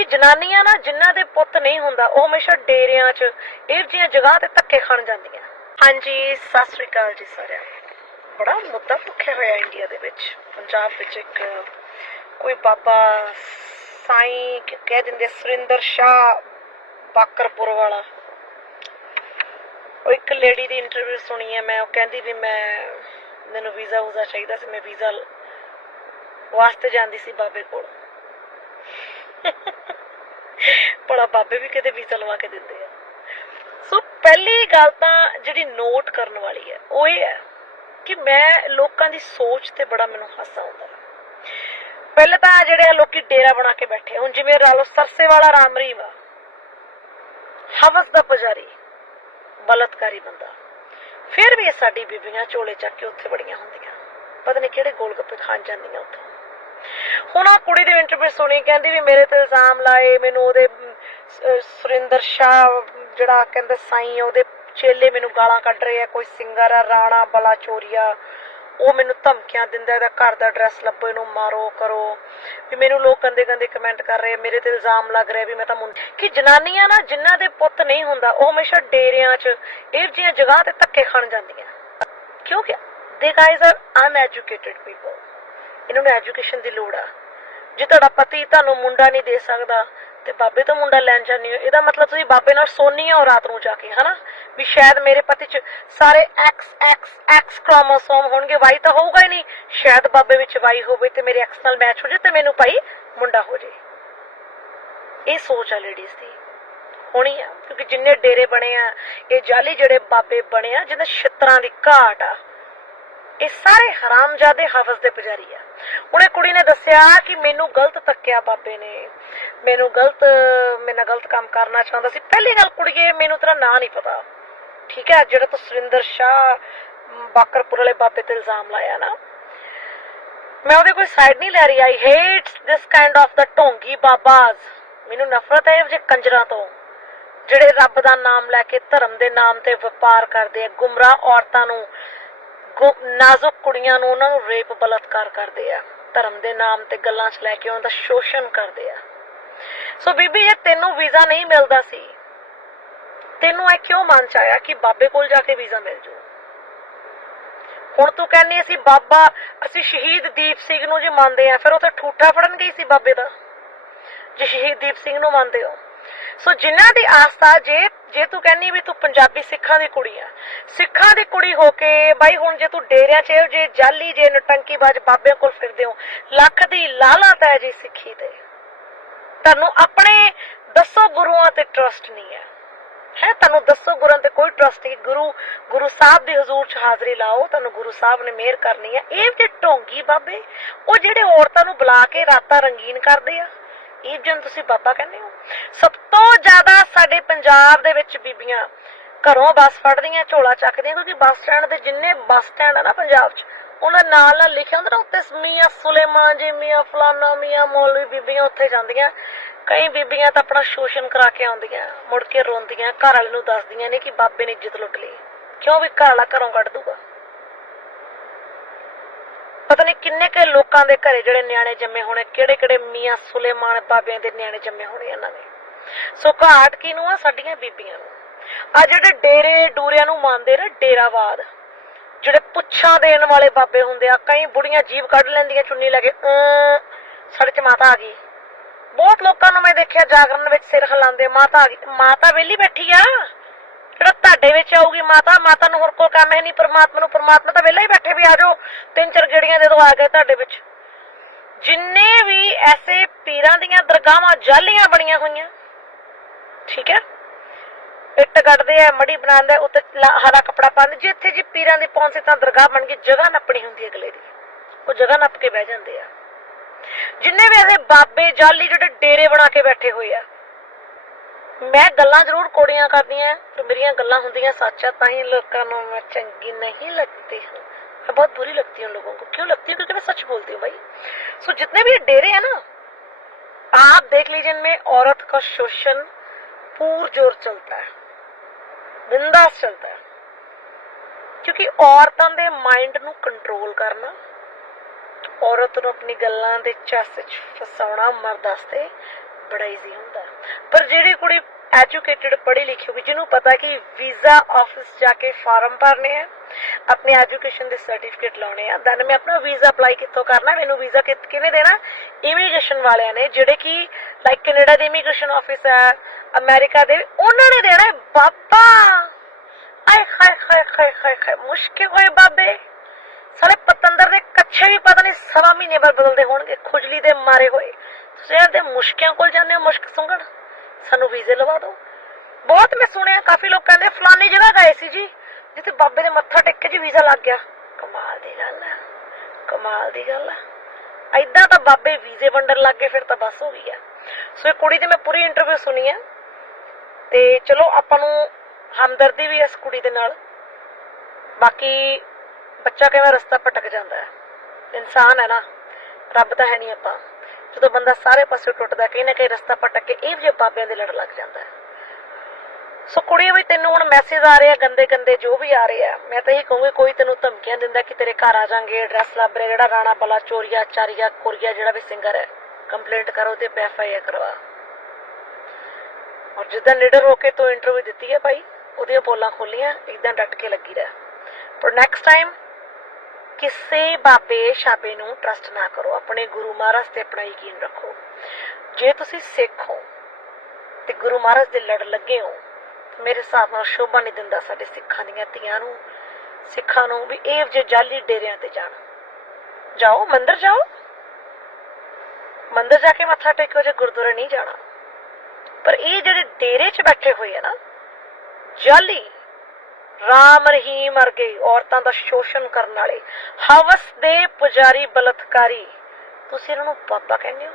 ਕਿ ਜਨਾਨੀਆਂ ਨਾ ਜਿਨ੍ਹਾਂ ਦੇ ਪੁੱਤ ਨਹੀਂ ਹੁੰਦਾ ਉਹ ਹਮੇਸ਼ਾ ਡੇਰਿਆਂ 'ਚ ਇਹ ਜੀਆਂ ਜਗ੍ਹਾ ਤੇ ਧੱਕੇ ਖਾਣ ਜਾਂਦੀਆਂ ਹਾਂਜੀ ਸਤਿ ਸ੍ਰੀ ਅਕਾਲ ਜੀ ਸਾਰਿਆਂ ਬੜਾ ਮੁੱਦਾ ਭੁੱਖਿਆ ਹੋਇਆ ਇੰਡੀਆ ਦੇ ਵਿੱਚ ਪੰਜਾਬ ਵਿੱਚ ਇੱਕ ਕੋਈ ਬਾਬਾ ਸਾਈਂ ਕਹਿ ਦਿੰਦੇ ਸੁਰਿੰਦਰ ਸ਼ਾ ਬਾਕਰਪੁਰ ਵਾਲਾ ਉਹ ਇੱਕ ਲੇਡੀ ਦੀ ਇੰਟਰਵਿਊ ਸੁਣੀ ਹੈ ਮੈਂ ਉਹ ਕਹਿੰਦੀ ਵੀ ਮੈਂ ਮੈਨੂੰ ਵੀਜ਼ਾ ਵੂਜ਼ਾ ਚਾਹੀਦਾ ਸੀ ਮੈਂ ਵੀਜ਼ਾ ਵਾਸਤੇ ਜਾਂਦੀ ਸੀ ਬਾਬੇ ਕੋਲ ਭਲਾ ਬਾਬੇ ਵੀ ਕਿਤੇ ਵੀਜ਼ਾ ਲਵਾ ਕੇ ਦਿੰਦੇ ਆ ਸੋ ਪਹਿਲੀ ਗੱਲ ਤਾਂ ਜਿਹੜੀ ਨੋਟ ਕਰਨ ਵਾਲੀ ਹੈ ਉਹ ਇਹ ਹੈ ਕਿ ਮੈਂ ਲੋਕਾਂ ਦੀ ਸੋਚ ਤੇ ਬੜਾ ਮੈਨੂੰ ਹਾਸਾ ਆਉਂਦਾ ਪਹਿਲਾਂ ਤਾਂ ਜਿਹੜੇ ਲੋਕੀ ਡੇਰਾ ਬਣਾ ਕੇ ਬੈਠੇ ਹੁਣ ਜਿਵੇਂ ਰਾਲੋ ਸਰਸੇ ਵਾਲਾ ਰਾਮਰੀਮ ਵਾ ਹਵਸ ਦਾ ਪੁਜਾਰੀ ਬਲਤਕਾਰੀ ਬੰਦਾ ਫਿਰ ਵੀ ਸਾਡੀ ਬੀਬੀਆਂ ਝੋਲੇ ਚੱਕ ਕੇ ਉੱਥੇ ਬੜੀਆਂ ਹੁੰਦੀਆਂ ਪਤਾ ਨਹੀਂ ਕਿਹੜੇ ਗੋਲਗੱਪੇ ਖਾਣ ਜਾਂਦੀਆਂ ਉੱਥੇ ਹੁਣ ਆ ਕੁੜੀ ਦੇ ਇੰਟਰਵਿਊ ਸੁਣੀ ਕਹਿੰਦੀ ਵੀ ਮੇਰੇ ਤੇ ਇਲਜ਼ਾਮ ਲਾਏ ਮੈਨੂੰ ਉਹਦੇ ਸੁਰਿੰਦਰ ਸ਼ਾਹ ਜਿਹੜਾ ਕਹਿੰਦੇ ਸਾਈ ਉਹਦੇ ਚੇਲੇ ਮੈਨੂੰ ਗਾਲਾਂ ਕੱਢ ਰਹੇ ਆ ਕੋਈ ਸਿੰਗਰ ਆ ਰਾਣਾ ਬਲਾ ਚੋਰੀਆ ਉਹ ਮੈਨੂੰ ਧਮਕੀਆਂ ਦਿੰਦਾ ਇਹਦਾ ਘਰ ਦਾ ਐਡਰੈਸ ਲੱਭੋ ਇਹਨੂੰ ਮਾਰੋ ਕਰੋ ਵੀ ਮੈਨੂੰ ਲੋਕ ਕੰਦੇ ਕੰਦੇ ਕਮੈਂਟ ਕਰ ਰਹੇ ਮੇਰੇ ਤੇ ਇਲਜ਼ਾਮ ਲੱਗ ਰਿਹਾ ਵੀ ਮੈਂ ਤਾਂ ਮੁੰਡਾ ਕਿ ਜਨਾਨੀਆਂ ਨਾ ਜਿਨ੍ਹਾਂ ਦੇ ਪੁੱਤ ਨਹੀਂ ਹੁੰਦਾ ਉਹ ਹਮੇਸ਼ਾ ਡੇਰਿਆਂ 'ਚ ਇਹ ਜਿਹੀਆਂ ਜਗ੍ਹਾ ਤੇ ਧੱਕੇ ਖਾਣ ਜਾਂਦੀਆਂ ਕਿਉਂਕਿ ਦੇ ਗਾਇਜ਼ ਆਰ ਅਨਐਜੂਕੇਟਿਡ ਪੀਪਲ ਇਹਨਾਂ ਨੂੰ ਐਜੂਕੇਸ਼ਨ ਦੀ ਲੋੜ ਆ ਜੇ ਤੁਹਾਡਾ ਪਤੀ ਤੁਹਾਨੂੰ ਮੁੰਡਾ ਨਹੀਂ ਦੇ ਸਕਦਾ ਤੇ ਬਾਬੇ ਤੋਂ ਮੁੰਡਾ ਲੈਣ ਜਾਨੀ ਹੋ ਇਹਦਾ ਮਤਲਬ ਤੁਸੀਂ ਬਾਬੇ ਨਾਲ ਸੋਨੀ ਹੋ ਰਾਤ ਨੂੰ ਜਾ ਕੇ ਹਨਾ ਵੀ ਸ਼ਾਇਦ ਮੇਰੇ ਪਤੀ ਚ ਸਾਰੇ ਐਕਸ ਐਕਸ ਐਕਸ ਕ੍ਰੋਮੋਸੋਮ ਹੋਣਗੇ ਵਾਈ ਤਾਂ ਹੋਊਗਾ ਹੀ ਨਹੀਂ ਸ਼ਾਇਦ ਬਾਬੇ ਵਿੱਚ ਵਾਈ ਹੋਵੇ ਤੇ ਮੇਰੇ ਐਕਸ ਨਾਲ ਮੈਚ ਹੋ ਜੇ ਤੇ ਮੈਨੂੰ ਭਾਈ ਮੁੰਡਾ ਹੋ ਜੇ ਇਹ ਸੋਚ ਆ ਲੇਡੀਜ਼ ਦੀ ਹੋਣੀ ਆ ਕਿਉਂਕਿ ਜਿੰਨੇ ਡੇਰੇ ਬਣੇ ਆ ਇਹ ਜਾਲੀ ਜਿਹੜੇ ਬਾਬੇ ਬਣੇ ਆ ਜਿਹਨਾਂ ਛਤਰਾਂ ਦੀ ਘਾਟ ਆ ਇਹ ਸਾਰੇ ਹਰਾਮਜ਼ਾਦੇ ਹਵਸ ਦੇ ਪੁਜਾਰੀ ਆ ਉਹਨੇ ਕੁੜੀ ਨੇ ਦੱਸਿਆ ਕਿ ਮੈਨੂੰ ਗਲਤ ਤੱਕਿਆ ਬਾਬੇ ਨੇ ਮੈਨੂੰ ਗਲਤ ਮੇਰਾ ਗਲਤ ਕੰਮ ਕਰਨਾ ਚਾਹੁੰਦਾ ਸੀ ਪਹਿਲੀ ਗੱਲ ਕੁੜੀਏ ਮੈਨੂੰ ਤੇਰਾ ਨਾਂ ਨਹੀਂ ਪਤਾ ਠੀਕ ਹੈ ਜਿਹੜਾ ਤੂੰ ਸੁਰਿੰਦਰ ਸ਼ਾ ਬਾਕਰਪੁਰ ਵਾਲੇ ਬਾਬੇ ਤੇ ਇਲਜ਼ਾਮ ਲਾਇਆ ਨਾ ਮੈਂ ਉਹਦੇ ਕੋਈ ਸਾਈਡ ਨਹੀਂ ਲੈ ਰਹੀ I hates this kind of ਦਾ ਢੋਂਗੀ ਬਾਬਾਜ਼ ਮੈਨੂੰ ਨਫ਼ਰਤ ਹੈ ਜੇ ਕੰਜਰਾਂ ਤੋਂ ਜਿਹੜੇ ਰੱਬ ਦਾ ਨਾਮ ਲੈ ਕੇ ਧਰਮ ਦੇ ਨਾਮ ਤੇ ਵਪਾਰ ਕਰਦੇ ਆ ਗੁੰਮਰਾਹ ਔਰਤਾਂ ਨੂੰ ਨਾਜ਼ੁਕ ਕੁੜੀਆਂ ਨੂੰ ਉਹਨਾਂ ਨੂੰ ਰੇਪ ਬਲਤਕਾਰ ਕਰਦੇ ਆ ਧਰਮ ਦੇ ਨਾਮ ਤੇ ਗੱਲਾਂ 'ਚ ਲੈ ਕੇ ਉਹਨਾਂ ਦਾ ਸ਼ੋਸ਼ਣ ਕਰਦੇ ਆ ਸੋ ਬੀਬੀ ਇਹ ਤੈਨੂੰ ਵੀਜ਼ਾ ਨਹੀਂ ਮਿਲਦਾ ਸੀ ਤੈਨੂੰ ਇਹ ਕਿਉਂ ਮਨ ਚ ਆਇਆ ਕਿ ਬਾਬੇ ਕੋਲ ਜਾ ਕੇ ਵੀਜ਼ਾ ਮਿਲ ਜੂ ਹੁਣ ਤੂੰ ਕਹਿੰਦੀ ਅਸੀਂ ਬਾਬਾ ਅਸੀਂ ਸ਼ਹੀਦ ਦੀਪ ਸਿੰਘ ਨੂੰ ਜੇ ਮੰਨਦੇ ਆ ਫਿਰ ਉਹ ਤਾਂ ਠੂਠਾ ਫੜਨ ਗਈ ਸੀ ਬਾਬੇ ਦਾ ਜੇ ਸ਼ਹੀਦ ਦੀਪ ਸਿੰਘ ਨੂੰ ਮੰਨਦੇ ਹੋ ਸੋ ਜਿਨ੍ਹਾਂ ਦੀ ਆਸਤਾ ਜੇ ਜੇ ਤੂੰ ਕਹਿੰਨੀ ਵੀ ਤੂੰ ਪੰਜਾਬੀ ਸਿੱਖਾਂ ਦੀ ਕੁੜੀ ਆ ਸਿੱਖਾਂ ਦੀ ਕੁੜੀ ਹੋ ਕੇ ਬਾਈ ਹੁਣ ਜੇ ਤੂੰ ਡੇਰਿਆਂ 'ਚ ਜੇ ਜਾਲੀ ਜੇ ਨਟੰਕੀ ਬਾਜ ਬਾਬਿਆਂ ਕੋਲ ਫਿਰਦੇ ਹੋ ਲੱਖ ਦੀ ਲਾਲਾ ਤੈ ਜੀ ਸਿੱਖੀ ਤੇ ਤੁਹਾਨੂੰ ਆਪਣੇ ਦੱਸੋ ਗੁਰੂਆਂ ਤੇ ਟਰਸਟ ਨਹੀਂ ਹੈ ਹੈ ਤੁਹਾਨੂੰ ਦੱਸੋ ਗੁਰਾਂ ਤੇ ਕੋਈ ਟਰਸਟ ਨਹੀਂ ਗੁਰੂ ਗੁਰੂ ਸਾਹਿਬ ਦੇ ਹਜ਼ੂਰ 'ਚ ਹਾਜ਼ਰੀ ਲਾਓ ਤੁਹਾਨੂੰ ਗੁਰੂ ਸਾਹਿਬ ਨੇ ਮਿਹਰ ਕਰਨੀ ਹੈ ਇਹ ਜੇ ਢੋਂਗੀ ਬਾਬੇ ਉਹ ਜਿਹੜੇ ਔਰਤਾਂ ਨੂੰ ਬੁਲਾ ਕੇ ਰਾਤਾਂ ਰੰਗੀਨ ਕਰਦੇ ਆ ਇਹ ਤੁਸੀਂ ਬਾਬਾ ਕਹਿੰਦੇ ਹੋ ਸਭ ਤੋਂ ਜ਼ਿਆਦਾ ਸਾਡੇ ਪੰਜਾਬ ਦੇ ਵਿੱਚ ਬੀਬੀਆਂ ਘਰੋਂ ਬੱਸ ਫੜਦੀਆਂ ਝੋਲਾ ਚੱਕਦੀਆਂ ਕਿਉਂਕਿ ਬੱਸ ਸਟੈਂਡ ਦੇ ਜਿੰਨੇ ਬੱਸ ਸਟੈਂਡ ਆ ਨਾ ਪੰਜਾਬ 'ਚ ਉਹਨਾਂ ਨਾਲ ਨਾਲ ਲਿਖਿਆ ਹੁੰਦਾ ਨਾ ਉੱਤੇ ਮੀਆਂ ਸੁਲੇਮਾਨ ਜੀ ਮੀਆਂ ਫਲਾਨਾ ਮੀਆਂ ਮੌਲਵੀ ਬੀਬੀਆਂ ਉੱਥੇ ਜਾਂਦੀਆਂ ਕਈ ਬੀਬੀਆਂ ਤਾਂ ਆਪਣਾ ਸ਼ੋਸ਼ਣ ਕਰਾ ਕੇ ਆਉਂਦੀਆਂ ਮੁੜ ਕੇ ਰੋਂਦੀਆਂ ਘਰ ਵਾਲੇ ਨੂੰ ਦੱਸਦੀਆਂ ਨੇ ਕਿ ਬਾਬੇ ਨੇ ਇੱਜ਼ਤ ਲੁੱਟ ਲਈ ਕਿਉਂ ਵੀ ਘਰ ਵਾਲਾ ਘਰੋਂ ਕੱਢ ਦੂਗਾ ਪਤਾ ਨਹੀਂ ਕਿੰਨੇ ਕੇ ਲੋਕਾਂ ਦੇ ਘਰੇ ਜਿਹੜੇ ਨਿਆਣੇ ਜੰਮੇ ਹੋਣੇ ਕਿਹੜੇ ਕਿਹੜੇ ਮੀਆਂ ਸੁਲੇਮਾਨ ਬਾਬਿਆਂ ਦੇ ਨਿਆਣੇ ਜੰਮੇ ਹੋਣੇ ਇਹਨਾਂ ਦੇ ਸੋ ਘਾਟ ਨੂੰ ਆ ਸਾਡੀਆਂ ਬੀਬੀਆਂ ਨੂੰ ਆ ਜਿਹੜੇ ਡੇਰੇ ਡੂਰਿਆਂ ਨੂੰ ਮੰਨਦੇ ਨੇ ਡੇਰਾਵਾਦ ਜਿਹੜੇ ਪੁੱਛਾਂ ਦੇਣ ਵਾਲੇ ਬਾਬੇ ਹੁੰਦੇ ਆ ਕਈ ਬੁੜੀਆਂ ਜੀਵ ਕੱਢ ਲੈਂਦੀਆਂ ਚੁੰਨੀ ਲੈ ਕੇ ਸੜਕ ਮਾਤਾ ਆ ਗਈ ਬਹੁਤ ਲੋਕਾਂ ਨੂੰ ਮੈਂ ਦੇਖਿਆ ਜਾਗਰਨ ਵਿੱਚ ਸਿਰ ਹਿਲਾਉਂਦੇ ਮਾਤਾ ਆ ਗਈ ਮਾਤਾ ਵੇਲੀ ਬੈਠੀ ਆ ਸਿਰਫ ਤੁਹਾਡੇ ਵਿੱਚ ਆਊਗੀ ਮਾਤਾ ਮਾਤਾ ਨੂੰ ਹੋਰ ਕੋਈ ਕੰਮ ਹੈ ਨਹੀਂ ਪਰਮਾਤਮਾ ਨੂੰ ਪਰਮਾਤਮਾ ਤਾਂ ਵਿਹਲਾ ਹੀ ਬੈਠੇ ਵੀ ਆ ਜਾਓ ਤਿੰਨ ਚਾਰ ਗੇੜੀਆਂ ਦੇ ਦੋ ਆ ਗਏ ਤੁਹਾਡੇ ਵਿੱਚ ਜਿੰਨੇ ਵੀ ਐਸੇ ਪੀਰਾਂ ਦੀਆਂ ਦਰਗਾਹਾਂ ਜਾਲੀਆਂ ਬਣੀਆਂ ਹੋਈਆਂ ਠੀਕ ਹੈ ਇੱਟ ਕੱਢਦੇ ਆ ਮੜੀ ਬਣਾਉਂਦੇ ਉੱਤੇ ਹਰਾ ਕਪੜਾ ਪਾਉਂਦੇ ਜਿੱਥੇ ਜੀ ਪੀਰਾਂ ਦੀ ਪੌਂਸੇ ਤਾਂ ਦਰਗਾਹ ਬਣ ਕੇ ਜਗ੍ਹਾ ਨੱਪਣੀ ਹੁੰਦੀ ਅਗਲੇ ਦੀ ਉਹ ਜਗ੍ਹਾ ਨੱਪ ਕੇ ਬਹਿ ਜਾਂਦੇ ਆ ਜਿੰਨੇ ਵੀ ਐਸੇ ਬਾਬੇ ਜਾਲੀ ਜਿਹੜੇ ਡੇਰੇ ਬਣਾ ਕੇ ਬੈਠੇ ਹੋਏ ਆ ਮੈਂ ਗੱਲਾਂ ਜ਼ਰੂਰ ਕੋੜੀਆਂ ਕਰਦੀਆਂ ਪਰ ਮੇਰੀਆਂ ਗੱਲਾਂ ਹੁੰਦੀਆਂ ਸੱਚਾ ਤਾਂ ਹੀ ਲੋਕਾਂ ਨੂੰ ਮੈਂ ਚੰਗੀ ਨਹੀਂ लगती हूँ मैं बहुत बुरी लगती हूँ लोगों को क्यों लगती हूँ क्योंकि मैं सच बोलती हूँ भाई सो जितने भी ये डेरे हैं ना आप देख लीजिए इनमें औरत का शोषण पूर जोर चलता है ਬਿੰਦਾਸ ਚੱਲਦਾ ਹੈ ਕਿਉਂਕਿ ਔਰਤਾਂ ਦੇ ਮਾਈਂਡ ਨੂੰ ਕੰਟਰੋਲ ਕਰਨਾ ਔਰਤ ਨੂੰ ਆਪਣੀ ਗੱਲਾਂ ਦੇ ਚੱਸ 'ਚ ਫਸਾਉਣਾ ਮਰਦ ਵਾਸਤੇ ਬੜਾ ਈਜ਼ੀ ਹੁੰਦਾ ਹੈ। ਪਰ ਜਿਹੜੀ ਕੁੜੀ ਐਜੂਕੇਟਿਡ ਪੜ੍ਹੀ ਲਿਖੀ ਹੋਈ ਜਿਹਨੂੰ ਪਤਾ ਕਿ ਵੀਜ਼ਾ ਆਫਿਸ ਜਾ ਕੇ ਫਾਰਮ ਭਰਨੇ ਆ ਆਪਣੇ ਐਜੂਕੇਸ਼ਨ ਦੇ ਸਰਟੀਫਿਕੇਟ ਲਾਉਣੇ ਆ ਦਨ ਮੈਂ ਆਪਣਾ ਵੀਜ਼ਾ ਅਪਲਾਈ ਕਿੱਥੋਂ ਕਰਨਾ ਮੈਨੂੰ ਵੀਜ਼ਾ ਕਿਹਨੇ ਦੇਣਾ ਇਮੀਗ੍ਰੇਸ਼ਨ ਵਾਲਿਆਂ ਨੇ ਜਿਹੜੇ ਕਿ ਲਾਈਕ ਕੈਨੇਡਾ ਦੇ ਇਮੀਗ੍ਰੇਸ਼ਨ ਆਫਿਸ ਆ ਅਮਰੀਕਾ ਦੇ ਉਹਨਾਂ ਨੇ ਦੇਣਾ ਬਾਬਾ ਆਏ ਖਾਏ ਖਾਏ ਖਾਏ ਖਾਏ ਖਾਏ ਮੁਸ਼ਕਿਲ ਹੋਏ ਬਾਬੇ ਸਾਰੇ ਪਤੰਦਰ ਦੇ ਕੱਛੇ ਵੀ ਪਤਾ ਨਹੀਂ ਸਵਾ ਮਹੀਨੇ ਬਾਅਦ ਬਦਲਦੇ ਹੋਣਗੇ ਖੁਜਲੀ ਦੇ ਮਾਰੇ ਹੋਏ ਦੂਸਰਿਆਂ ਦੇ ਮੁਸ਼ਕਿਆਂ ਕੋਲ ਜਾਂਦੇ ਹੋ ਮੁਸ਼ਕ ਸੁੰਗਣ ਸਾਨੂੰ ਵੀਜ਼ੇ ਲਵਾ ਦਿਓ ਬਹੁਤ ਮੈਂ ਸੁਣਿਆ ਕਾਫੀ ਲੋਕ ਕਹਿੰਦੇ ਫਲਾਨੀ ਜਗ੍ਹਾ ਗਏ ਸੀ ਜੀ ਜਿੱਥੇ ਬਾਬੇ ਦੇ ਮੱਥਾ ਟੇਕ ਕੇ ਜੀ ਵੀਜ਼ਾ ਲੱਗ ਗਿਆ ਕਮਾਲ ਦੀ ਗੱਲ ਹੈ ਕਮਾਲ ਦੀ ਗੱਲ ਹੈ ਐਦਾਂ ਤਾਂ ਬਾਬੇ ਵੀਜ਼ੇ ਵੰਡਣ ਲੱਗ ਗਏ ਫਿਰ ਤਾਂ ਬਸ ਹੋ ਗਈ ਆ ਸੋ ਇਹ ਕੁੜੀ ਦੀ ਮੈਂ ਪੂਰੀ ਇੰਟਰਵਿਊ ਸੁਣੀ ਆ ਤੇ ਚਲੋ ਆਪਾਂ ਨੂੰ ਹਮਦਰਦੀ ਵੀ ਇਸ ਕੁੜੀ ਦੇ ਨਾਲ ਬਾਕੀ ਬੱਚਾ ਕਿਵੇਂ ਰਸਤਾ ਭਟਕ ਜਾਂਦਾ ਹੈ ਇਨਸਾਨ ਹੈ ਨਾ ਰੱਬ ਤਾਂ ਹੈ ਨਹੀਂ ਆਪਾਂ ਜਦੋਂ ਬੰਦਾ ਸਾਰੇ ਪਾਸੇ ਟੁੱਟਦਾ ਕਈ ਨਾ ਕਈ ਰਸਤਾ ਪਟਕ ਕੇ ਇਹ ਜਿਹੇ ਬਾਬਿਆਂ ਦੇ ਲੜ ਲੱਗ ਜਾਂਦਾ ਹੈ ਸੋ ਕੁੜੀ ਵੀ ਤੈਨੂੰ ਹੁਣ ਮੈਸੇਜ ਆ ਰਹੇ ਆ ਗੰਦੇ ਗੰਦੇ ਜੋ ਵੀ ਆ ਰਹੇ ਆ ਮੈਂ ਤਾਂ ਇਹ ਕਹੂੰਗੀ ਕੋਈ ਤੈਨੂੰ ਧਮਕੀਆਂ ਦਿੰਦਾ ਕਿ ਤੇਰੇ ਘਰ ਆ ਜਾਾਂਗੇ ਐਡਰੈਸ ਲੱਭ ਰਿਹਾ ਜਿਹੜਾ ਰਾਣਾ ਬਲਾ ਚੋਰੀਆ ਚਾਰੀਆ ਕੋਰੀਆ ਜਿਹੜਾ ਵੀ ਸਿੰਗਰ ਹੈ ਕੰਪਲੇਂਟ ਕਰੋ ਤੇ ਆ ਕਰਵਾ ਔਰ ਜਿੱਦਾਂ ਲੀਡਰ ਹੋ ਕੇ ਤੂੰ ਇੰਟਰਵਿਊ ਦਿੱਤੀ ਹੈ ਭਾਈ ਉਹਦੀਆਂ ਬੋਲਾਂ ਖੋਲੀਆਂ ਇਦਾਂ ਡਟ ਕੇ ਲੱਗੀ ਰਹਿ ਪਰ ਨੈਕਸਟ ਟਾਈਮ ਕਿਸੇ ਬਾਬੇ ਸ਼ਾਬੇ ਨੂੰ ਟਰਸਟ ਨਾ ਕਰੋ ਆਪਣੇ ਗੁਰੂ ਮਹਾਰਾਜ ਤੇ ਆਪਣਾ ਯਕੀਨ ਰੱਖੋ ਜੇ ਤੁਸੀਂ ਸਿੱਖ ਹੋ ਤੇ ਗੁਰੂ ਮਹਾਰਾਜ ਦੇ ਲੜ ਲੱਗੇ ਹੋ ਮੇਰੇ ਹਿਸਾਬ ਨਾਲ ਸ਼ੋਭਾ ਨਹੀਂ ਦਿੰਦਾ ਸਾਡੇ ਸਿੱਖਾਂ ਦੀਆਂ ਧੀਆਂ ਨੂੰ ਸਿੱਖਾਂ ਨੂੰ ਵੀ ਇਹ ਜੇ ਜਾਲੀ ਡੇਰਿਆਂ ਤੇ ਜਾਣ ਜਾਓ ਮੰਦਰ ਜਾਓ ਮੰਦਰ ਜਾ ਕੇ ਮੱਥਾ ਟੇਕੋ ਜੇ ਗੁਰਦੁਆਰੇ ਨਹੀਂ ਜਾਣਾ ਪਰ ਇਹ ਜਿਹੜੇ ਡੇਰੇ 'ਚ ਬੈਠੇ ਹੋਏ ਆ ਨਾ ਜਾਲੀ ਰਾਮ ਰਹੀਮ ਵਰਗੇ ਔਰਤਾਂ ਦਾ ਸ਼ੋਸ਼ਣ ਕਰਨ ਵਾਲੇ ਹਵਸ ਦੇ ਪੁਜਾਰੀ ਬਲਤਕਾਰੀ ਤੁਸੀਂ ਇਹਨਾਂ ਨੂੰ ਪਾਪਾ ਕਹਿੰਦੇ ਹੋ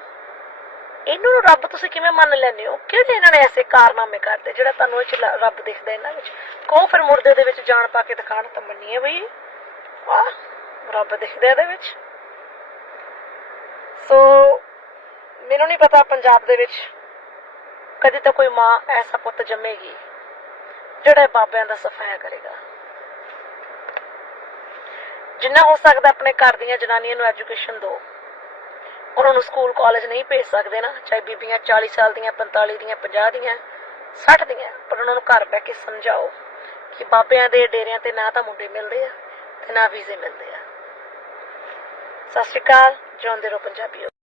ਇਹਨਾਂ ਨੂੰ ਰੱਬ ਤੁਸੀਂ ਕਿਵੇਂ ਮੰਨ ਲੈਂਦੇ ਹੋ ਕਿਹੜੇ ਇਹਨਾਂ ਨੇ ਐਸੇ ਕਾਰਨਾਮੇ ਕਰਦੇ ਜਿਹੜਾ ਤੁਹਾਨੂੰ ਇਹ ਰੱਬ ਦਿਖਦਾ ਇਹਨਾਂ ਵਿੱਚ ਕੋ ਫਿਰ ਮੁਰਦੇ ਦੇ ਵਿੱਚ ਜਾਣ ਪਾ ਕੇ ਦਿਖਾਣ ਤਾਂ ਮੰਨੀਏ ਬਈ ਵਾਹ ਰੱਬ ਦਿਖਦਾ ਇਹਦੇ ਵਿੱਚ ਸੋ ਮੈਨੂੰ ਨਹੀਂ ਪਤਾ ਪੰਜਾਬ ਦੇ ਵਿੱਚ ਕਦੇ ਤਾਂ ਕੋਈ ਮਾਂ ਐਸਾ ਪੁੱਤ ਜੰਮੇਗੀ ਜਿਹੜਾ ਬਾਬਿਆਂ ਦਾ ਸਫਾਇਆ ਕਰੇਗਾ ਜਿੰਨਾ ਹੋ ਸਕਦਾ ਆਪਣੇ ਘਰ ਦੀਆਂ ਜਨਾਨੀਆਂ ਨੂੰ ਐਜੂਕੇਸ਼ਨ ਦਿਓ ਉਹਨਾਂ ਨੂੰ ਸਕੂਲ ਕਾਲਜ ਨਹੀਂ ਭੇਜ ਸਕਦੇ ਨਾ ਚਾਹੇ ਬੀਬੀਆਂ 40 ਸਾਲ ਦੀਆਂ 45 ਦੀਆਂ 50 ਦੀਆਂ 60 ਦੀਆਂ ਪਰ ਉਹਨਾਂ ਨੂੰ ਘਰ ਬੈ ਕੇ ਸਮਝਾਓ ਕਿ ਬਾਬਿਆਂ ਦੇ ਡੇਰਿਆਂ ਤੇ ਨਾ ਤਾਂ ਮੁੰਡੇ ਮਿਲਦੇ ਆ ਤੇ ਨਾ ਵੀਜ਼ੇ ਮਿਲਦੇ ਆ ਸਤਿ ਸ਼੍ਰੀ ਅਕਾਲ ਜੋਂਦੇ ਰੋ ਪੰਜਾਬੀਓ